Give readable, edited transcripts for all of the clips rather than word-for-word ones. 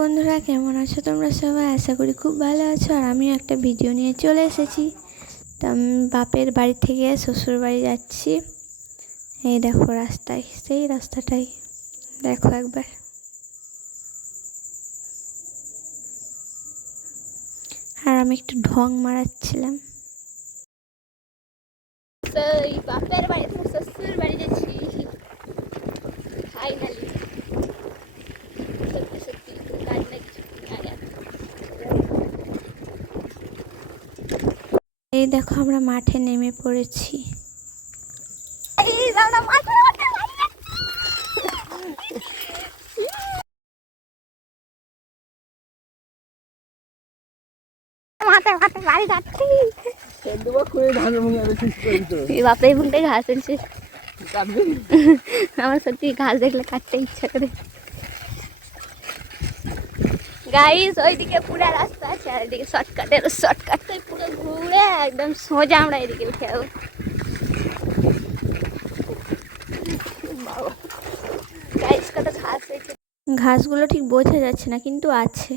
বন্ধুরা, কেমন আছো তোমরা সবাই? আশা করি খুব ভালো আছো। আর আমিও একটা ভিডিও নিয়ে চলে এসেছি। তো আমি বাপের বাড়ি থেকে শ্বশুর বাড়ি যাচ্ছি। এই দেখো রাস্তায়, সেই রাস্তাটাই দেখো একবার। আর আমি একটু ঢং মারাচ্ছিলাম। বাপের বাড়ি থেকে শ্বশুর বাড়ি যাচ্ছি ফাইনালি। সত্যি সত্যি এই দেখো আমরা মাঠে নেমে পড়েছি। আমার সত্যি ঘাস দেখলে কাটতে ইচ্ছা করে। গাইস ওইদিকে পুরো রাস্তা আছে, আর এদিকে শর্টকাটে পুরো ঘুরে একদম সোজা আমরা এদিকে উঠে যাবো। গাইস কত ঘাস হয়েছে, ঘাসগুলো ঠিক বোঝা যাচ্ছে না কিন্তু আছে।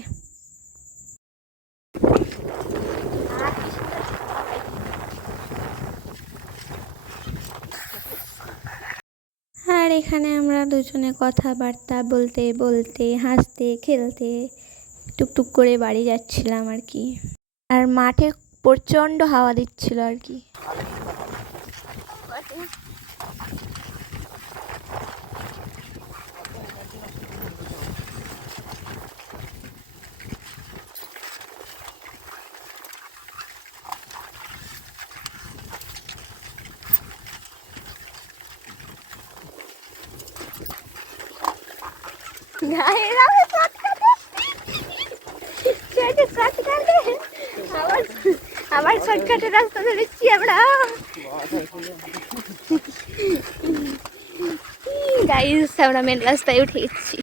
আর এখানে আমরা দুজনে কথাবার্তা বলতে বলতে হাসতে খেলতে টুকটুক করে বাড়ি যাচ্ছিলাম আর কি। আর মাঠে প্রচণ্ড হাওয়া দিচ্ছিল আর কি। আবার শর্টকাটের রাস্তা ধরেছি আমরা। গাইস আমরা মেন রাস্তায় উঠে গেছি।